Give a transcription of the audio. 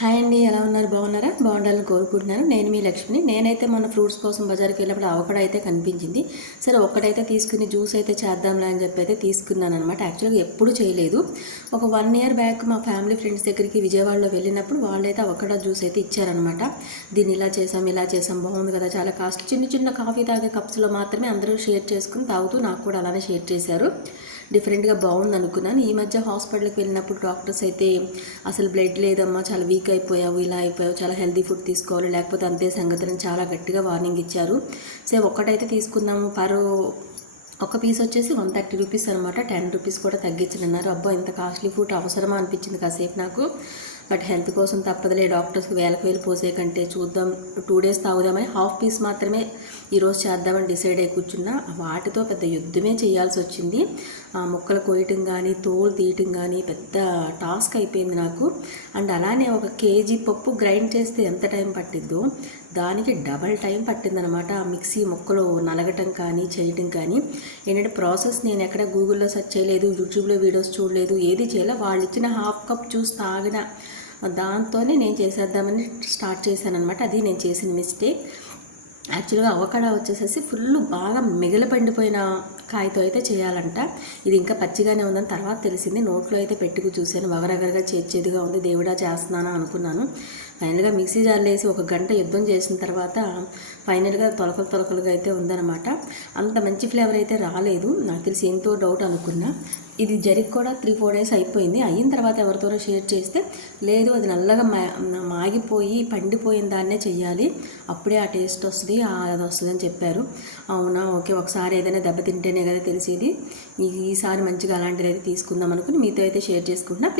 Hi అండి, ఎలా ఉన్నారు? బాగున్నారా? బాగుండాలని కోరుకుంటున్నాను. నేను మీ లక్ష్మిని. నేనైతే మన ఫ్రూట్స్ కోసం బజార్కి వెళ్ళినప్పుడు అవకాడో అయితే కనిపించింది. సరే ఒక్కటైతే తీసుకుని జ్యూస్ అయితే చేద్దాంలే అని చెప్పి అయితే తీసుకున్నాను అనమాట. యాక్చువల్గా ఎప్పుడు చేయలేదు. ఒక 1 ఇయర్ బ్యాక్ మా ఫ్యామిలీ ఫ్రెండ్స్ దగ్గరికి విజయవాడలో వెళ్ళినప్పుడు వాళ్ళైతే అవకాడో జ్యూస్ అయితే ఇచ్చారనమాట. దీన్ని ఇలా చేసాం బాగుంది కదా, చాలా కాస్ట్. చిన్న చిన్న కాఫీ తాగే కప్స్లో మాత్రమే అందరూ షేర్ చేసుకుని తాగుతూ నాకు కూడా అలానే షేర్ చేశారు. డిఫరెంట్గా బాగుంది అనుకున్నాను. ఈ మధ్య హాస్పిటల్కి వెళ్ళినప్పుడు డాక్టర్స్ అయితే అసలు బ్లడ్ లేదమ్మా, చాలా వీక్ అయిపోయావు, ఇలా అయిపోయావు, చాలా హెల్తీ ఫుడ్ తీసుకోవాలి, లేకపోతే అంతే సంగతిని చాలా గట్టిగా వార్నింగ్ ఇచ్చారు. సో ఒక్కటైతే తీసుకుందాము, ఒక పీస్ వచ్చేసి 130 రూపీస్ అనమాట. 10 రూపీస్ కూడా తగ్గించనున్నారు. అబ్బా, ఇంత కాస్ట్లీ ఫుడ్ అవసరమా అనిపించింది కాసేపు నాకు. బట్ హెల్త్ కోసం తప్పదులే, డాక్టర్స్కి వేలు పోసే కంటే చూద్దాం 2 డేస్ తాగుదామని హాఫ్ పీస్ మాత్రమే ఈరోజు చేద్దామని డిసైడ్ అయి కూర్చున్నా. వాటితో పెద్ద యుద్ధమే చేయాల్సి వచ్చింది. ముక్కలు కోయటం కానీ తోలు తీయటం కానీ పెద్ద టాస్క్ అయిపోయింది నాకు. అండ్ అలానే 1 కేజీ పప్పు గ్రైండ్ చేస్తే ఎంత టైం పట్టిద్దో దానికి డబల్ టైం పట్టిందనమాట. ఆ మిక్సీ ముక్కలు నలగటం కానీ చేయటం కానీ ఏంటంటే ప్రాసెస్ నేను ఎక్కడ గూగుల్లో సెర్చ్ చేయలేదు, యూట్యూబ్లో వీడియోస్ చూడలేదు, ఏది చేయలే. వాళ్ళు ఇచ్చిన హాఫ్ కప్ జ్యూస్ తాగిన దాంతోనే నేను చేసేద్దామని స్టార్ట్ చేశాను అనమాట. అది నేను చేసిన మిస్టేక్. యాక్చువల్గా అవకాడో వచ్చేసేసి ఫుల్ బాగా మిగిలిపండిపోయిన కాయతో అయితే చేయాలంట. ఇది ఇంకా పచ్చిగానే ఉందని తర్వాత తెలిసింది. నోట్లో అయితే పెట్టుకు చూశాను, వగరగరగా చేదుగా ఉంది. దేవుడా చేస్తున్నానా అనుకున్నాను. ఫైనల్గా మిక్సీ జార్లో వేసి 1 గంట యుద్ధం చేసిన తర్వాత ఫైనల్గా తొలకలుగా అయితే ఉందన్నమాట. అంత మంచి ఫ్లేవర్ అయితే రాలేదు. నాకు తెలిసి ఎంతో డౌట్ అనుకున్నా. ఇది జరిగి కూడా 3-4 డేస్ అయిపోయింది. అయిన తర్వాత ఎవరితోనో షేర్ చేస్తే లేదు, అది నల్లగా మాగిపోయి పండిపోయిన దాన్నే చెయ్యాలి, అప్పుడే ఆ టేస్ట్ వస్తుంది, అది వస్తుంది అని చెప్పారు. అవునా, ఓకే, ఒకసారి ఏదైనా దెబ్బతింటేనే కదా తెలిసేది. ఈసారి మంచిగా అలాంటిది అయితే తీసుకుందాం అనుకుని మీతో అయితే షేర్ చేసుకుంటున్నా.